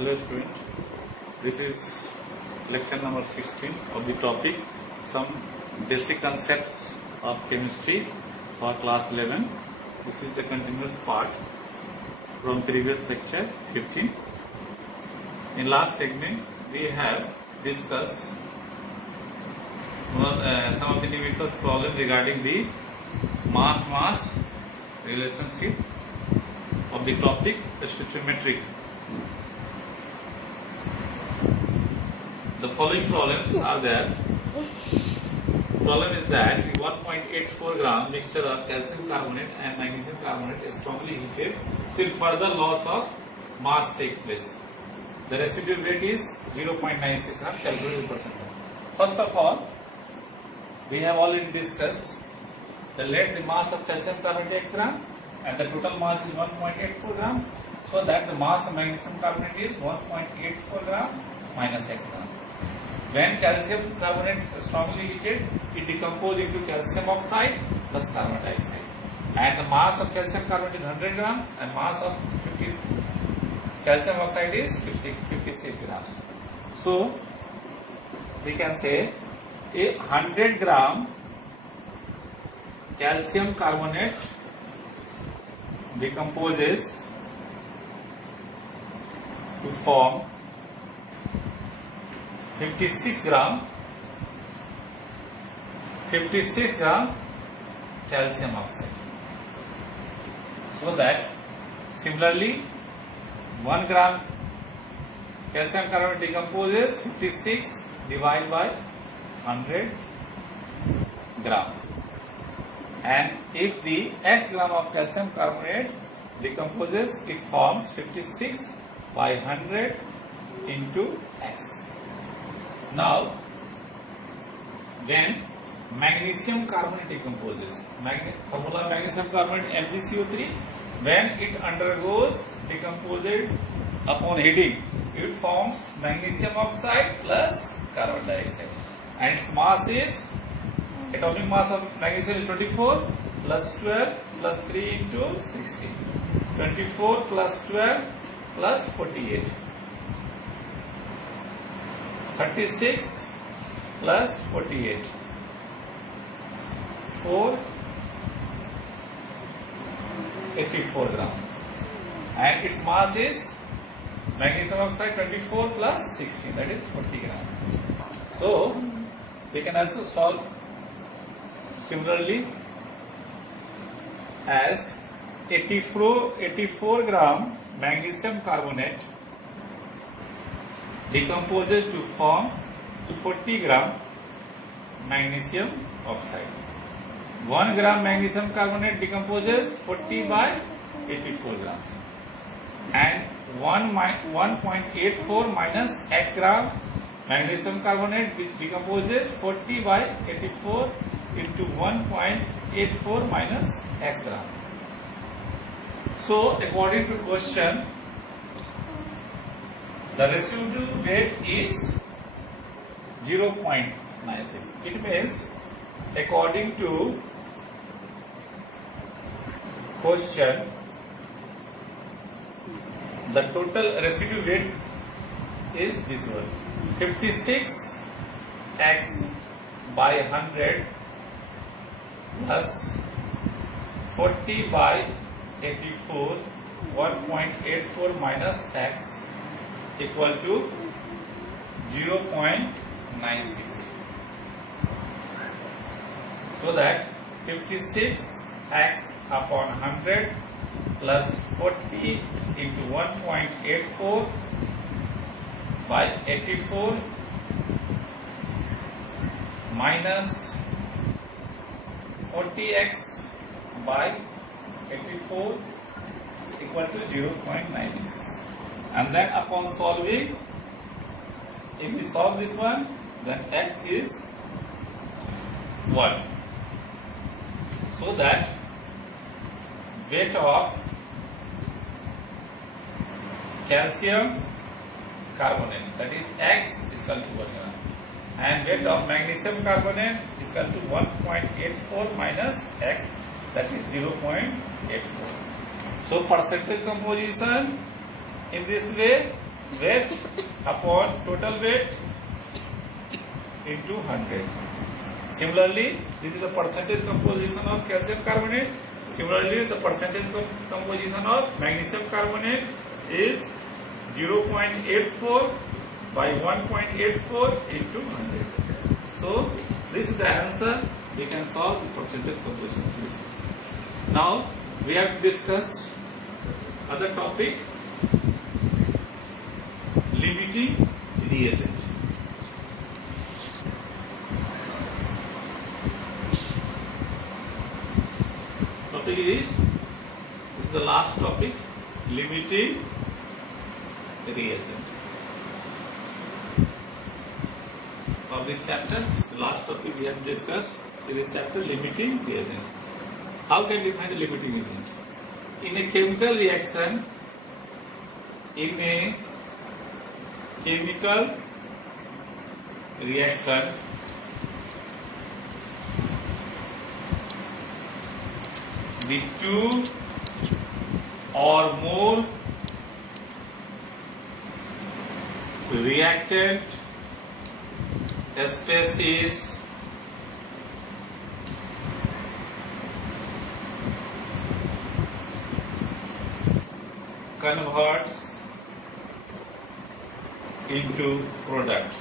Hello student, this is lecture number 16 of the topic some basic concepts of chemistry for class 11. This is the continuous part from previous lecture 15. In last segment we have discussed some of the numerical problems regarding the mass relationship of the topic stoichiometric. The following problems are there. Problem is that 1.84 gram mixture of calcium carbonate and magnesium carbonate is strongly heated till further loss of mass takes place. The residual rate is 0.96 gram calculated percentile. First of all, we have already discussed the let the mass of calcium carbonate x gram and the total mass is 1.84 gram, so that the mass of magnesium carbonate is 1.84 gram minus x gram. When calcium carbonate is strongly heated, it decomposes into calcium oxide plus carbon dioxide. And the mass of calcium carbonate is 100 gram and mass of calcium oxide is 56 grams. So, we can say a 100 gram calcium carbonate decomposes to form 56 gram calcium oxide. So that similarly 1 gram calcium carbonate decomposes 56 divided by 100 gram. And if the x gram of calcium carbonate decomposes, it forms 56 by 100 into x. Now, when magnesium carbonate decomposes, formula magnesium carbonate MgCO3, when it undergoes decomposition upon heating, it forms magnesium oxide plus carbon dioxide, and its mass is, atomic mass of magnesium is 24 plus 12 plus 3 into 16, 24 plus 12 plus 48. 36 plus 48, 484 gram, and its mass is magnesium oxide 24 plus 16, that is 40 gram. So we can also solve similarly as 84 gram magnesium carbonate decomposes to form 40 gram magnesium oxide. 1 gram magnesium carbonate decomposes 40 by 84 grams, and 1.84 minus x gram magnesium carbonate, which decomposes 40 by 84 into 1.84 minus x gram. So according to question, the residual rate is 0.96. It means, according to question, the total residual rate is this one: 56 x by 100 plus 40 by 84, 1.84 minus x equal to 0.96. So that 56x upon 100 plus 40 into 1.84 by 84 minus 40x by 84 equal to 0.96. And then upon solving, if we solve this one, then x is 1. So that weight of calcium carbonate, that is x, is equal to 1 gram, and weight of magnesium carbonate is equal to 1.84 minus x, that is 0.84. So percentage composition in this way weight upon total weight into 100. Similarly, this is the percentage composition of calcium carbonate. Similarly, the percentage composition of magnesium carbonate is 0.84 by 1.84 into 100. So, this is the answer. We can solve the percentage composition. Now, we have discussed other topic, limiting reagent. Topic is, this is the last topic, limiting reagent. Of this chapter, the last topic we have discussed in this chapter, limiting reagent. How can we find a limiting reagent? In a chemical reaction, the two or more reactant species converts into product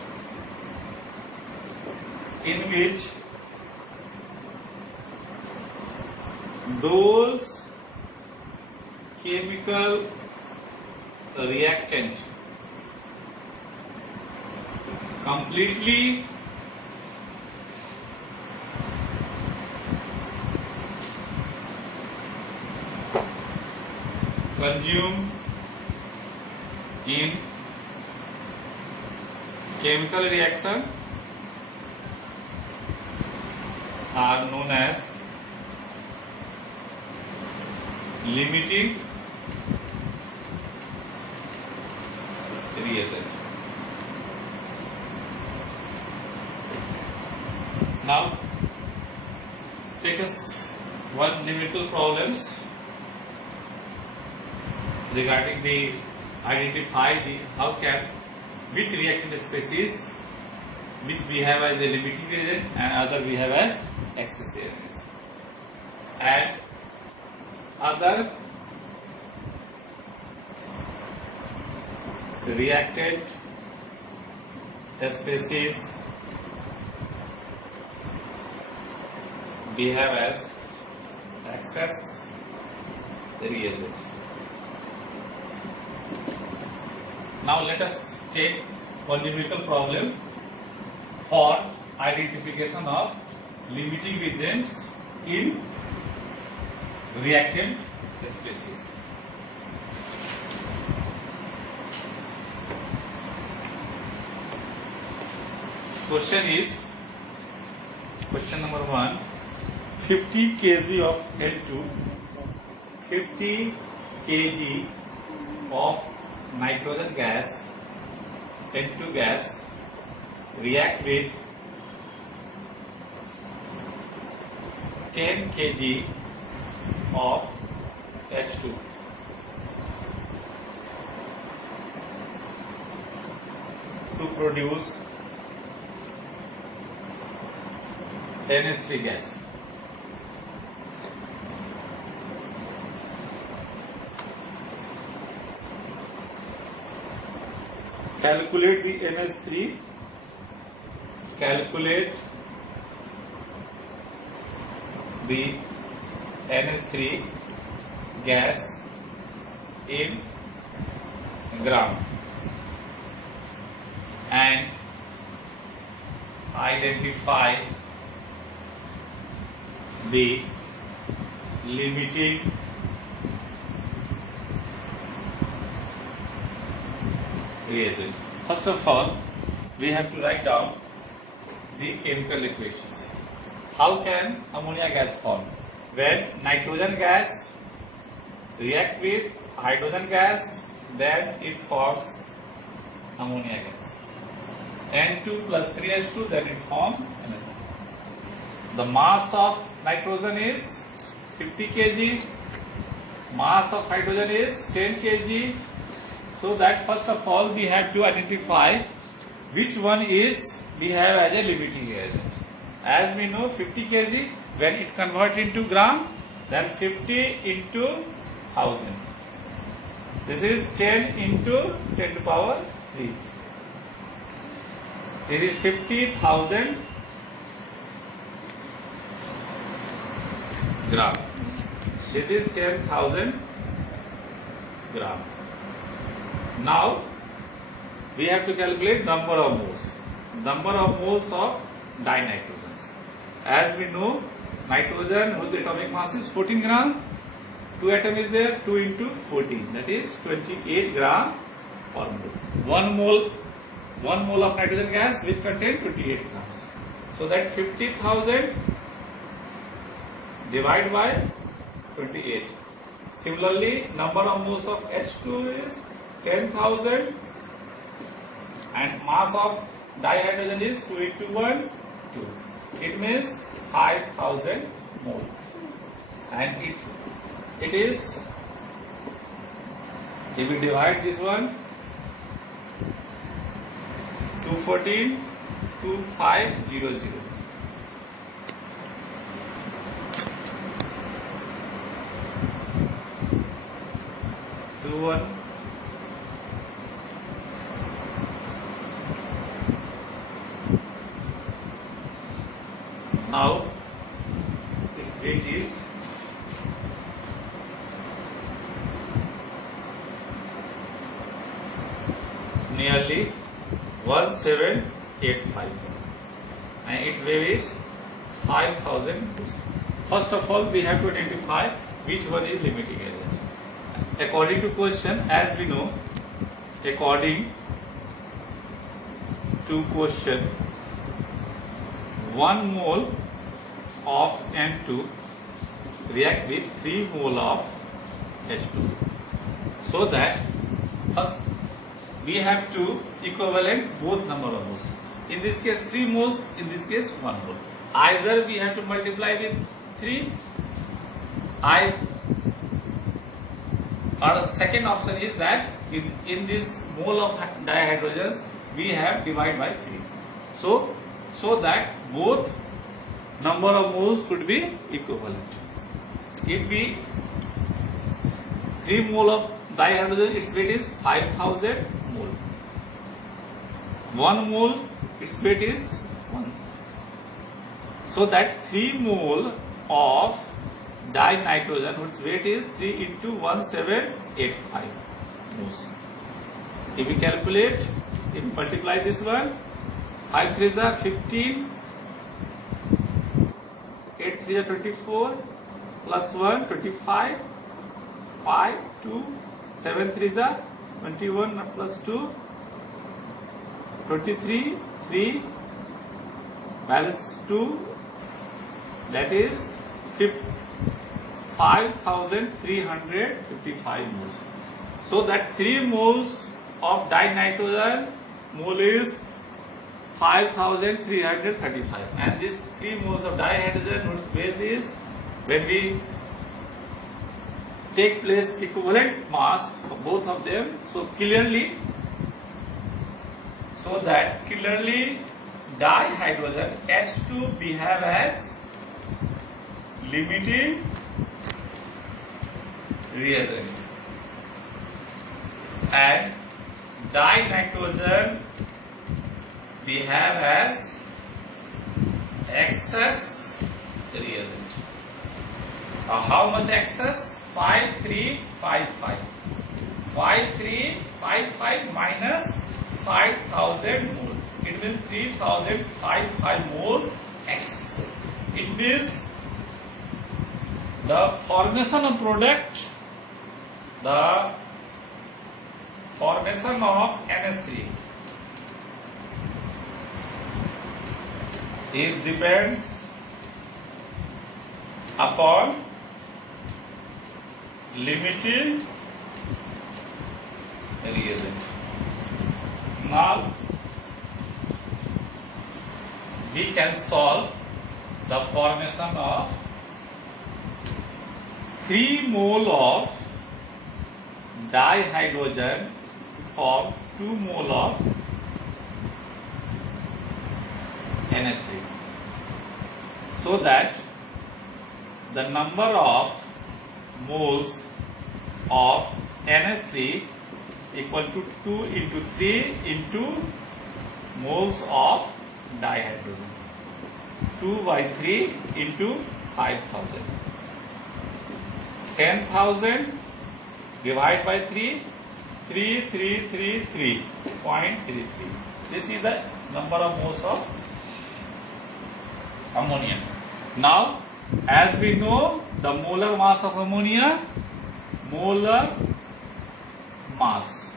in which those chemical reactant completely consumed in chemical reaction are known as limiting reagent. Now, take us one numerical problems regarding the identify the how can which reactant species which we have as a limiting reagent and other we have as excess reagents, and other reactant species we have as excess reagent. Now let us take one numerical problem for identification of limiting reagents in reactant species. Question is, question number 1, 50 kg of N2, 50 kg of nitrogen gas, N2 gas, react with 10 kg of H2. To produce NH3 gas. Calculate the NH3. Calculate the NH3 gas in gram and identify the limiting reagent. First of all, we have to write down the chemical equations. How can ammonia gas form? When nitrogen gas react with hydrogen gas, then it forms ammonia gas. N2 plus 3H2, then it forms NH3. The mass of nitrogen is 50 kg, mass of hydrogen is 10 kg, So that first of all we have to identify which one is we have as a limiting agent. As we know 50 kg, when it converts into gram, then 50 into 1000. This is 10 into 10 to power 3. This is 50,000 gram. This is 10,000 gram. Now we have to calculate number of moles. Number of moles of dinitrogens. As we know, nitrogen whose atomic mass is 14 gram. 2 atom is there, 2 into 14, that is 28 gram per mole. 1 mole of nitrogen gas which contains 28 grams. So that 50,000 divided by 28. Similarly, number of moles of H2 is 10,000 and mass of dihydrogen is 2 into 1, 2. It means 5,000 mole. And it is, if we divide this one, 214, 2500. Now its weight is nearly 1785 and its weight is 5000 moles. First of all, we have to identify which one is limiting agent. According to question, as we know, according to question, 1 mole of N2 react with 3 mole of H2. So that first we have to equivalent both number of moles. In this case 3 moles, in this case 1 mole. Either we have to multiply with 3, or the second option is that in this mole of dihydrogens we have divided by 3. So that both number of moles should be equivalent. If we 3 mole of dihydrogen, its weight is 5000 mole. 1 mole, its weight is 1. So that 3 mole of dinitrogen, whose weight is 3 into 1785 moles. If we calculate, if we multiply this one, 5 3s are 15, 8 3s are 24, plus 1 25, 5 2, 7 3s are 21 plus 2, 23, 3, balance 2, that is 5355 moles. So that 3 moles of dinitrogen mole is 5335, and this 3 moles of dihydrogen whose base is, when we take place equivalent mass for both of them, so clearly dihydrogen H2 behave as limiting reagent and dinitrogen behave as excess reagent. How much excess? 5355. 5355 minus 5000 mole. It means 3055 moles excess. It means the formation of product, the formation of NH3 is depends upon limiting reagent. Now we can solve the formation of 3 mole of dihydrogen form 2 mole of NH3. So that the number of moles of NH3 equal to 2 into 3 into moles of dihydrogen. 2 by 3 into 5,000. 10,000 divided by 3, 3333.33. This is the number of moles of ammonia. Now, as we know the molar mass of ammonia, molar mass